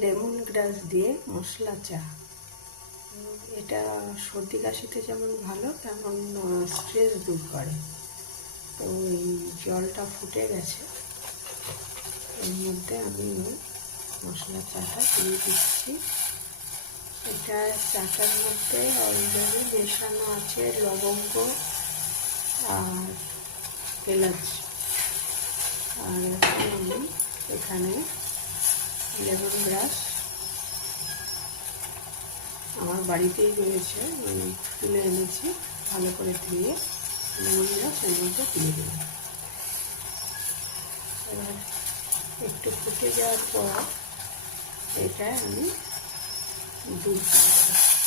Lemon গ্রাস দিয়ে মশলা চা। এটা সর্দি কাশিতে যেমন ভালো তেমন স্ট্রেস দূর করে। তো এই জলটা ফুটে গেছে, এর মধ্যে আমি ওই মশলা চাটা দিয়ে দিচ্ছি। এটা চাটার মধ্যে অলরেডি মেশানো আছে লবঙ্গ আর এলাচ, আর এখন আমি এখানে লেমন গ্রাস আমার বাড়িতেই রয়েছে, আমি তুলে এনেছি, ভালো করে ধুয়ে লেমন গ্রাস এর মধ্যে দিয়ে দিলাম। এবার একটু ফুটে যাওয়ার পর এটা আমি দুধ দিয়ে দেবো।